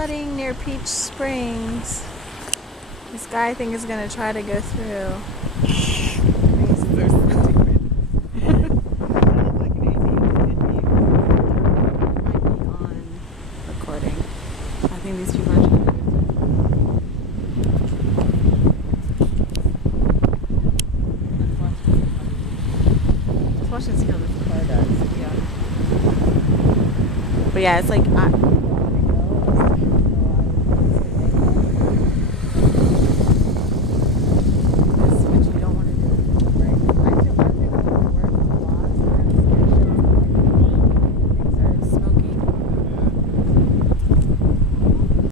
flooding near Peach Springs. This guy, I think, is going to try to go through. Recording. I think these people are trying to go through. Let's watch and see how this car does. Yeah. But yeah, it's like